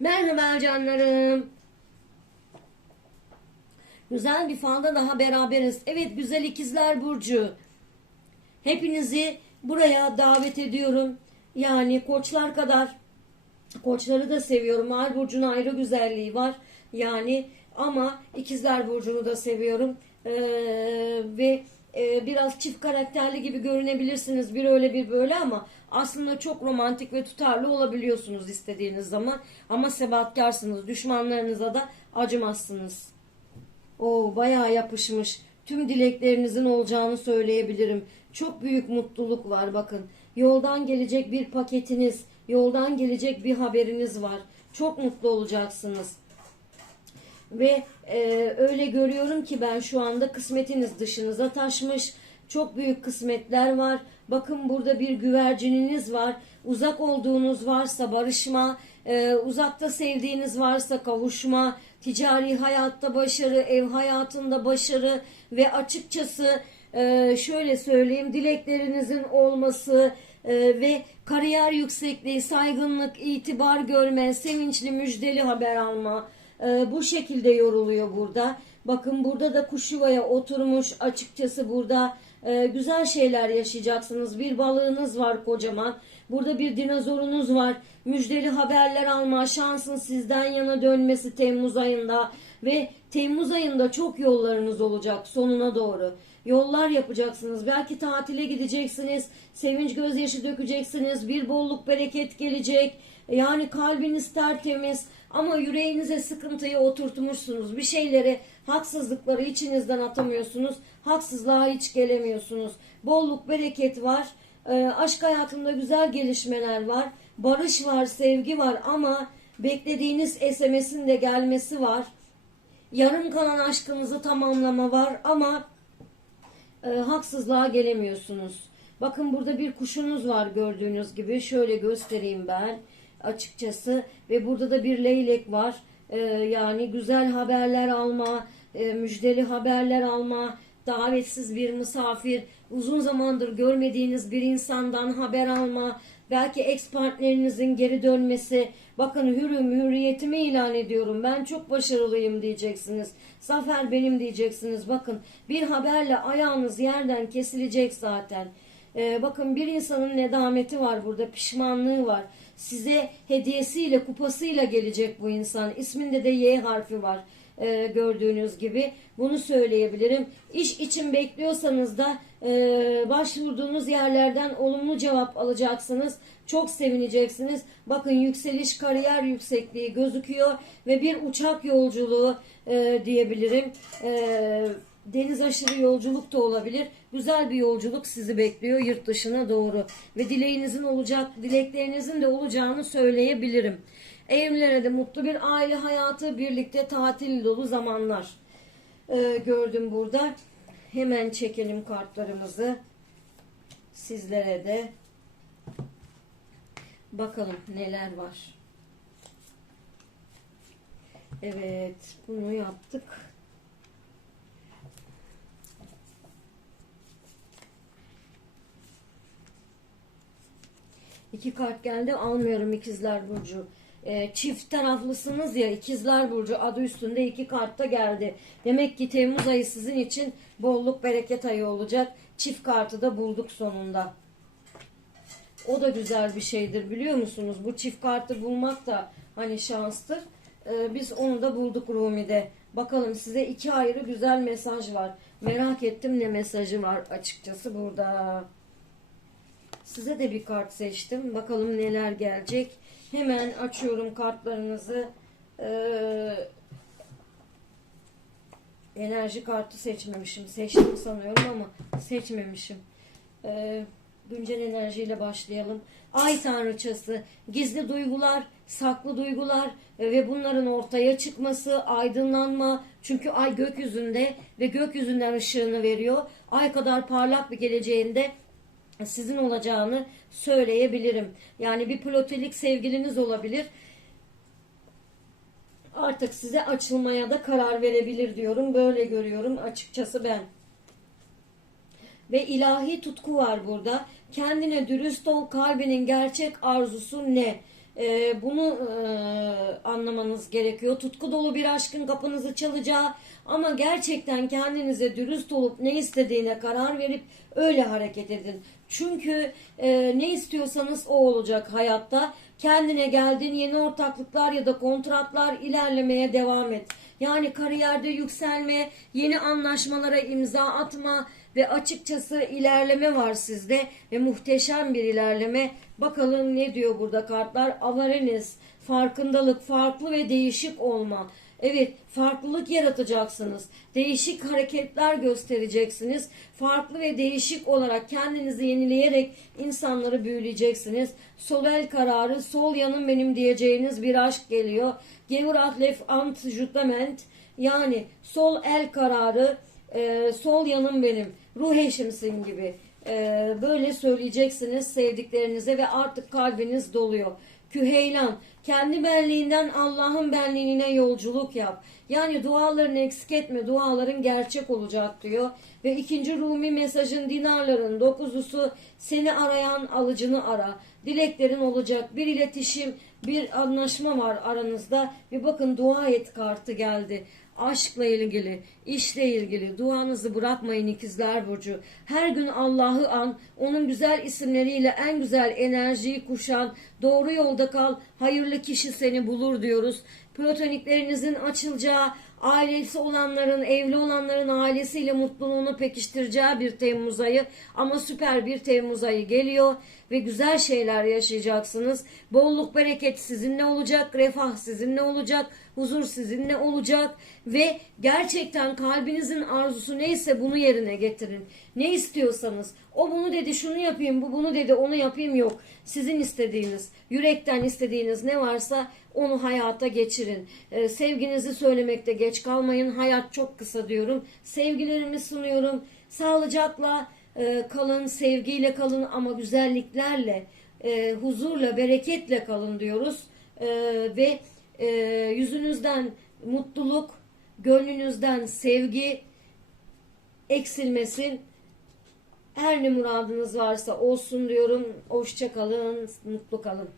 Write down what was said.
Merhaba canlarım. Güzel bir falda daha beraberiz. Evet güzel ikizler burcu. Hepinizi buraya davet ediyorum. Yani koçlar kadar koçları da seviyorum. Ay burcunun ayrı güzelliği var. Yani ama ikizler burcunu da seviyorum. Ee, ve e, biraz çift karakterli gibi görünebilirsiniz. Bir öyle bir böyle ama aslında çok romantik ve tutarlı olabiliyorsunuz istediğiniz zaman. Ama sebatkarsınız. Düşmanlarınıza da acımazsınız. O bayağı yapışmış. Tüm dileklerinizin olacağını söyleyebilirim. Çok büyük mutluluk var bakın. Yoldan gelecek bir paketiniz, yoldan gelecek bir haberiniz var. Çok mutlu olacaksınız. Ve e, öyle görüyorum ki ben şu anda kısmetiniz dışınıza taşmış. Çok büyük kısmetler var. Bakın burada bir güvercininiz var. Uzak olduğunuz varsa barışma, e, uzakta sevdiğiniz varsa kavuşma, ticari hayatta başarı, ev hayatında başarı ve açıkçası e, şöyle söyleyeyim dileklerinizin olması e, ve kariyer yüksekliği, saygınlık, itibar görme, sevinçli müjdeli haber alma e, bu şekilde yoruluyor burada. Bakın burada da kuş yuvaya oturmuş açıkçası burada e, güzel şeyler yaşayacaksınız. Bir balığınız var kocaman. Burada bir dinozorunuz var. Müjdeli haberler alma, şansın sizden yana dönmesi Temmuz ayında ve Temmuz ayında çok yollarınız olacak sonuna doğru. Yollar yapacaksınız. Belki tatile gideceksiniz. Sevinç gözyaşı dökeceksiniz. Bir bolluk bereket gelecek. Yani kalbiniz tertemiz ama yüreğinize sıkıntıyı oturtmuşsunuz. Bir şeyleri, haksızlıkları içinizden atamıyorsunuz. Haksızlığa hiç gelemiyorsunuz. Bolluk, bereket var. Ee, aşk hayatında güzel gelişmeler var. Barış var, sevgi var ama beklediğiniz SMS'in de gelmesi var. Yarım kalan aşkınızı tamamlama var ama e, haksızlığa gelemiyorsunuz. Bakın burada bir kuşunuz var gördüğünüz gibi. Şöyle göstereyim ben açıkçası. Ve burada da bir leylek var. E, yani güzel haberler alma, e, müjdeli haberler alma, davetsiz bir misafir, uzun zamandır görmediğiniz bir insandan haber alma, belki ex partnerinizin geri dönmesi, bakın hürüm hürriyetimi ilan ediyorum, ben çok başarılıyım diyeceksiniz, zafer benim diyeceksiniz, bakın bir haberle ayağınız yerden kesilecek zaten. Ee, bakın bir insanın nedameti var burada, pişmanlığı var. Size hediyesiyle, kupasıyla gelecek bu insan. İsminde de Y harfi var e, gördüğünüz gibi. Bunu söyleyebilirim. İş için bekliyorsanız da e, başvurduğunuz yerlerden olumlu cevap alacaksınız. Çok sevineceksiniz. Bakın yükseliş, kariyer yüksekliği gözüküyor ve bir uçak yolculuğu e, diyebilirim. E, deniz aşırı yolculuk da olabilir. Güzel bir yolculuk sizi bekliyor yurt dışına doğru. Ve dileğinizin olacak, dileklerinizin de olacağını söyleyebilirim. Evlilere de mutlu bir aile hayatı, birlikte tatil dolu zamanlar ee, gördüm burada. Hemen çekelim kartlarımızı. Sizlere de bakalım neler var. Evet, bunu yaptık. İki kart geldi almıyorum ikizler burcu. Ee, çift taraflısınız ya ikizler burcu adı üstünde iki kart da geldi. Demek ki Temmuz ayı sizin için bolluk bereket ayı olacak. Çift kartı da bulduk sonunda. O da güzel bir şeydir biliyor musunuz? Bu çift kartı bulmak da hani şanstır. Ee, biz onu da bulduk Rumi'de. Bakalım size iki ayrı güzel mesaj var. Merak ettim ne mesajı var açıkçası burada. Size de bir kart seçtim. Bakalım neler gelecek. Hemen açıyorum kartlarınızı. Ee, enerji kartı seçmemişim. Seçtim sanıyorum ama seçmemişim. Ee, güncel enerjiyle başlayalım. Ay tanrıçası, gizli duygular, saklı duygular ve bunların ortaya çıkması, aydınlanma. Çünkü ay gökyüzünde ve gökyüzünden ışığını veriyor. Ay kadar parlak bir geleceğinde sizin olacağını söyleyebilirim. Yani bir plotelik sevgiliniz olabilir. Artık size açılmaya da karar verebilir diyorum. Böyle görüyorum açıkçası ben. Ve ilahi tutku var burada. Kendine dürüst ol, kalbinin gerçek arzusu ne? E, bunu e, anlamanız gerekiyor. Tutku dolu bir aşkın kapınızı çalacağı ama gerçekten kendinize dürüst olup ne istediğine karar verip öyle hareket edin. Çünkü e, ne istiyorsanız o olacak hayatta. Kendine geldin yeni ortaklıklar ya da kontratlar ilerlemeye devam et. Yani kariyerde yükselme, yeni anlaşmalara imza atma ve açıkçası ilerleme var sizde ve muhteşem bir ilerleme. Bakalım ne diyor burada kartlar? Awareness, farkındalık, farklı ve değişik olma. Evet, farklılık yaratacaksınız. Değişik hareketler göstereceksiniz. Farklı ve değişik olarak kendinizi yenileyerek insanları büyüleyeceksiniz. Sol el kararı, sol yanım benim diyeceğiniz bir aşk geliyor. Gevurahlef ant jutament yani sol el kararı, e, sol yanım benim, ruh eşimsin gibi. E, böyle söyleyeceksiniz sevdiklerinize ve artık kalbiniz doluyor. Küheylan, kendi benliğinden Allah'ın benliğine yolculuk yap. Yani dualarını eksik etme, duaların gerçek olacak diyor. Ve ikinci Rumi mesajın dinarların dokuzusu seni arayan alıcını ara. Dileklerin olacak. Bir iletişim, bir anlaşma var aranızda. Ve bakın dua et kartı geldi. Aşkla ilgili, işle ilgili duanızı bırakmayın ikizler burcu. Her gün Allah'ı an, onun güzel isimleriyle en güzel enerjiyi kuşan, doğru yolda kal, hayırlı kişi seni bulur diyoruz. Platoniklerinizin açılacağı, ailesi olanların, evli olanların ailesiyle mutluluğunu pekiştireceği bir Temmuz ayı ama süper bir Temmuz ayı geliyor ve güzel şeyler yaşayacaksınız. Bolluk bereket sizinle olacak, refah sizinle olacak, huzur sizinle olacak ve gerçekten kalbinizin arzusu neyse bunu yerine getirin. Ne istiyorsanız o bunu dedi şunu yapayım bu bunu dedi onu yapayım yok. Sizin istediğiniz yürekten istediğiniz ne varsa onu hayata geçirin. Ee, sevginizi söylemekte geç kalmayın. Hayat çok kısa diyorum. Sevgilerimi sunuyorum. Sağlıcakla e, kalın, sevgiyle kalın ama güzelliklerle, e, huzurla, bereketle kalın diyoruz. E, ve e, yüzünüzden mutluluk, gönlünüzden sevgi eksilmesin. Her ne muradınız varsa olsun diyorum. Hoşça kalın, mutlu kalın.